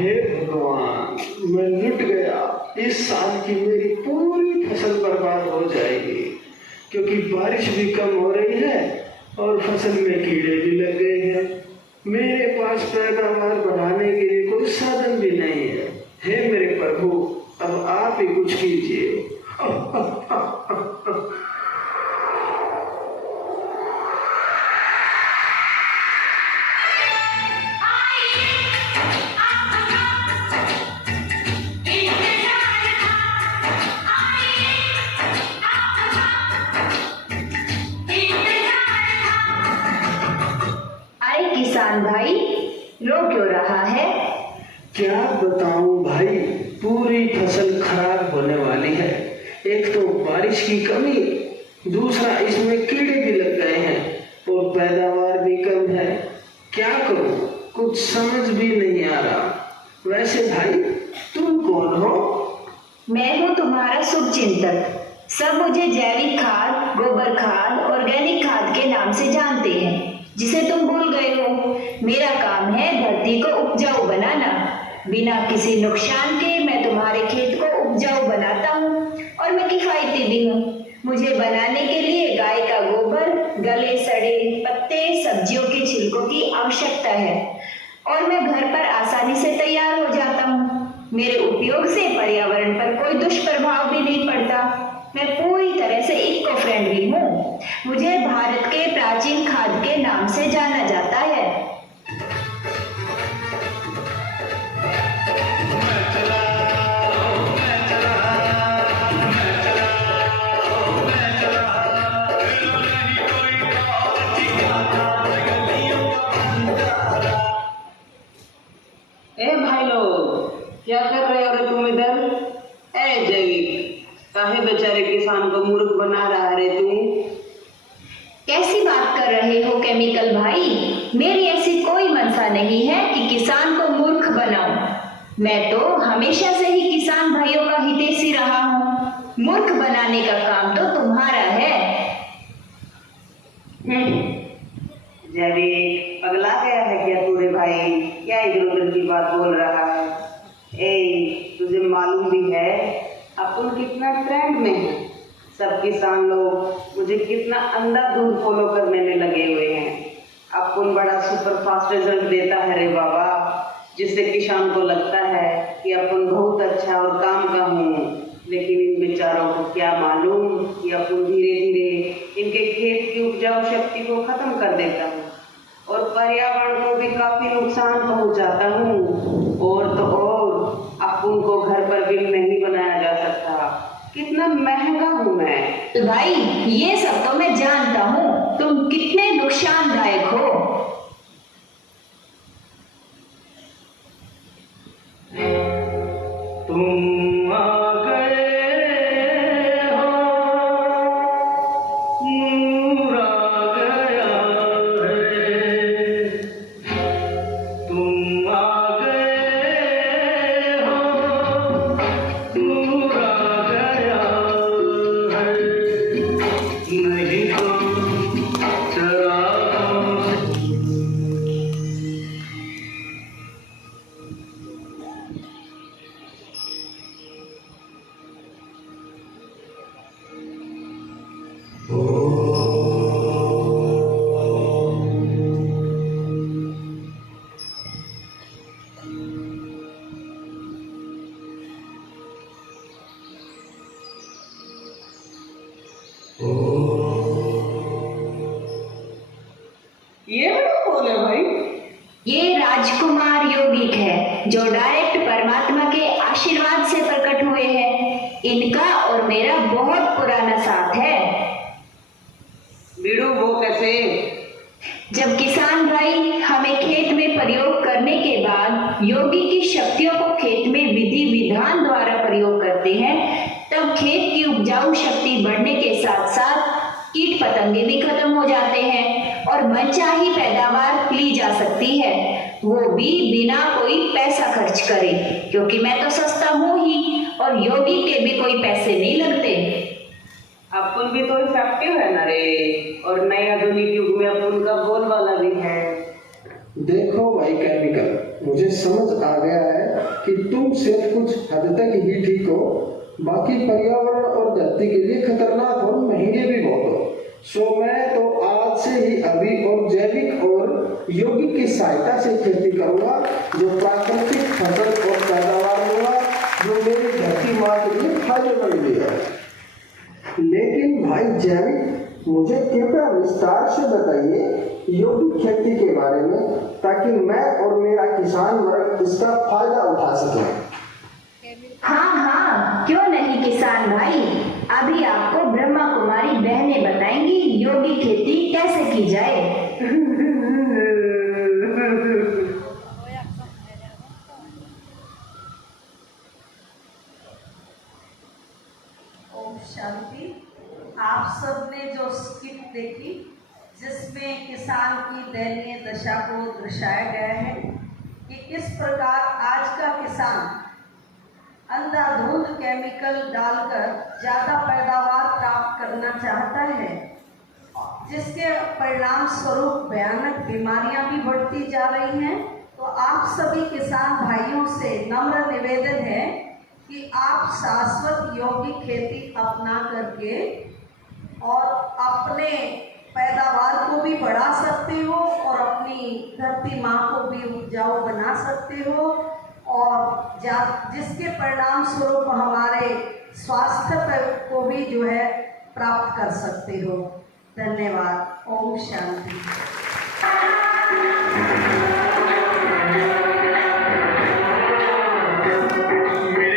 हे भगवान, मैं लुट गया। इस साल की मेरी पूरी फसल बर्बाद हो जाएगी, क्योंकि बारिश भी कम हो रही है और फसल में कीड़े भी लग गए हैं। मेरे पास पैदावार बढ़ाने के लिए कोई साधन भी नहीं है। हे मेरे प्रभु, अब आप ही कुछ कीजिए। किसान भाई, रो क्यों रहा है? क्या बताऊं भाई, पूरी फसल खराब होने वाली है। एक तो बारिश की कमी, दूसरा इसमें कीड़े भी लग गए हैं और पैदावार भी कम है। क्या करूं, कुछ समझ भी नहीं आ रहा। वैसे भाई, तुम कौन हो? मैं हूँ तुम्हारा शुभचिंतक। सब मुझे जैविक खाद, गोबर खाद, ऑर्गेनिक खाद के नाम से जानते हैं, जिसे तुम भूल गए हो। मेरा काम है धरती को उपजाऊ बनाना। बिना किसी नुकसान के मैं तुम्हारे खेत को उपजाऊ बनाता हूँ और मैं किफायती भी हूँ। मुझे बनाने के लिए गाय का गोबर, गले सड़े पत्ते, सब्जियों के छिलकों की आवश्यकता है और मैं घर पर आसानी से तैयार हो जाता हूँ। मेरे उपयोग से पर्यावरण पर कोई दुष्प्रभाव भी नहीं पड़ता। मैं पूरी तरह से इको फ्रेंडली हूँ। मुझे भारत के प्राचीन खाद के नाम से जाना जाता है। ए भाई लोग, क्या कर रहे हो रे तुम इधर? ए जैविक, काहे बेचारे किसान को मूर्ख बना रहा रे तू? कैसी बात कर रहे हो केमिकल भाई? मेरी ऐसी कोई मंशा नहीं है कि किसान को मूर्ख बनाऊं। मैं तो हमेशा से ही किसान भाइयों का हितैषी रहा हूँ। मूर्ख बनाने का काम तो तुम्हारा है। जैविक, पगला गया है क्या तू रे भाई? क्या इधर उधर की बात बोल रहा है? ए, तुझे मालूम भी है अपन कितना ट्रेंड में है? सब किसान लोग मुझे कितना अंधाधुंध फॉलो करने में लगे हुए हैं। अपन बड़ा सुपर फास्ट रिजल्ट देता है रे बाबा, जिससे किसान को लगता है कि अपन बहुत अच्छा और काम का हूँ। लेकिन इन बेचारों को क्या मालूम कि अपन धीरे धीरे इनके खेत की उपजाऊ शक्ति को खत्म कर देता हूँ और पर्यावरण को भी काफी नुकसान पहुँचाता हूँ। और तो और अपन को घर पर भी नहीं बनाया जा सकता। कितना महंगा हूँ मैं। भाई, ये सब तो मैं जानता हूँ, तुम कितने नुकसानदायक हो। तुम आ गए हो, नूर आ गया है। तुम आ गए हो, नूर आ गया है। नहीं तो चरागों ये बड़ा कौन है भाई? ये राजकुमार यौगिक है, जो डायरेक्ट परमात्मा के आशीर्वाद से प्रकट हुए हैं। इनका और मेरा बहुत पुराना साथ है। बीड़ू, वो कैसे? जब किसान भाई हमें खेत में प्रयोग करने के बाद योगी की शक्तियों को खेत में विधि विधान द्वारा प्रयोग करते हैं, तब खेत की उपजाऊ शक्ति बढ़ने के साथ साथ कीट पतंगे भी खत्म हो जाते हैं और मनचाही पैदावार ली जा सकती है, वो भी बिना कोई पैसा खर्च करे, क्योंकि मैं तो सस्ता हूँ ही और योगी के भी कोई पैसे नहीं लगते। अपन भी तो इफेक्टिव है ना रे, और नए आधुनिक युग में अपन का बोलबाला भी है। देखो भाई केमिकल, मुझे समझ आ गया है कि तुम सिर्फ कुछ हद तक ही ठीक हो, बाकी पर्यावरण और धरती के लिए खतरनाक और महंगे भी बहुत हो। सो मैं तो आज से ही अभी और जैविक और यौगिक की सहायता से खेती करूंगा, जो प्राकृतिक फसल और पैदावार होगा, जो मेरी धरती माँ के लिए फायदेमंद भी है। लेकिन भाई जैविक, मुझे कृपया विस्तार से बताइए यौगिक खेती के बारे में, ताकि मैं और मेरा किसान वर्ग इसका फायदा उठा सके। हाँ हाँ, क्यों नहीं किसान भाई, अभी आपको ब्रह्मा कुमारी बहनें बताएंगी यौगिक खेती कैसे की जाए। ओम शांति। आप सबने जो स्किट देखी, जिसमें किसान की दयनीय दशा को दर्शाया गया है कि किस प्रकार आज का किसान अंधाधुंध केमिकल डालकर ज़्यादा पैदावार प्राप्त करना चाहता है, जिसके परिणाम स्वरूप भयानक बीमारियां भी बढ़ती जा रही हैं। तो आप सभी किसान भाइयों से नम्र निवेदन है कि आप शाश्वत यौगिक खेती अपना करके और अपने पैदावार को भी बढ़ा सकते हो और अपनी धरती माँ को भी उपजाऊ बना सकते हो, और जिसके परिणाम स्वरूप हमारे स्वास्थ्य को भी जो है प्राप्त कर सकते हो। धन्यवाद। ओम शांति।